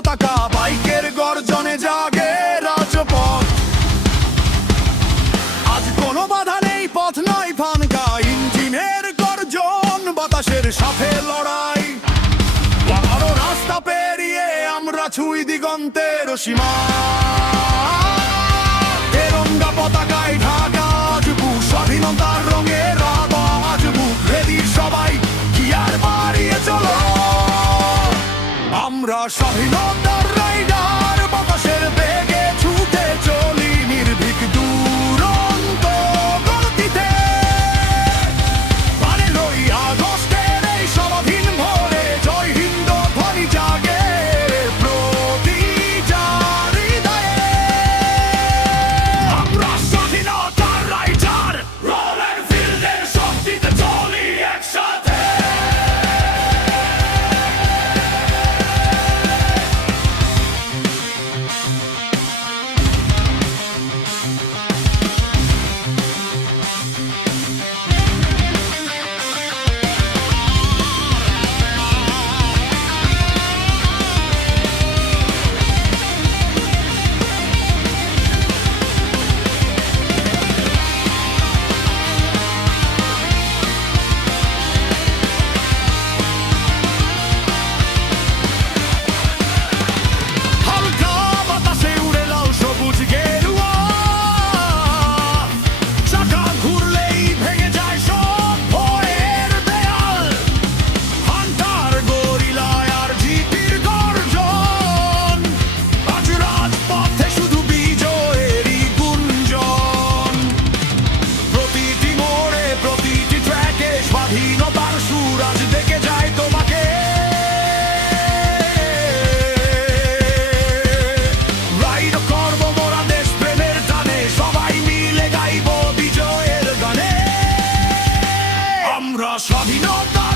পতাকা, বাইকের গর্জনে জাগে রাজপথ। আজ কোনো বাধা নেই, পথ নয় ফানকা, ইঞ্জিনের গর্জন, বাতাসের সাথে লড়াই। আরো রাস্তা পেরিয়ে আমরা ছুঁই দিগন্তের সীমা। তেরঙ্গা পতাকায় ঢাকা আজ বুক, স্বাধীনতার রঙে রাবা আজ বুক। রেডি সবাই, কি আর বাড়িয়ে চলো, আমরা স্বাধীনতার রাইডার, বাতাসের বেগে ছুটে চলি নির্ভীক দুরন্ত গতিতে। 12ই আগস্টের এই স্বাধীন ভোরে জয় হিন্দ ধ্বনি জাগে প্রতিটা হৃদয়ে। আমরা স্বাধীনতার রাইডার, রয়্যাল এনফিল্ডের শক্তিতে চলি একসাথে। হালকা বাতাসে উড়ে লাল সবুজ গেরুয়া, চাকা ঘুরলেই ভেঙে যায় সব ভয়ের দেয়াল। হান্টার, গরিলায় আর জিপির গর্জন, আজ রাজপথে শুধু বিজয়েরই গুঞ্জন। প্রতিটি মোড়ে, প্রতিটি ট্র্যাকে স্বাধীনতার সুর আজ ডেকে যায় তোমাকে। রাইড করব মোরা দেশ প্রেমের টানে, সবাই মিলে গাইব বিজয়ের গানে। আমরা স্বাধীনতা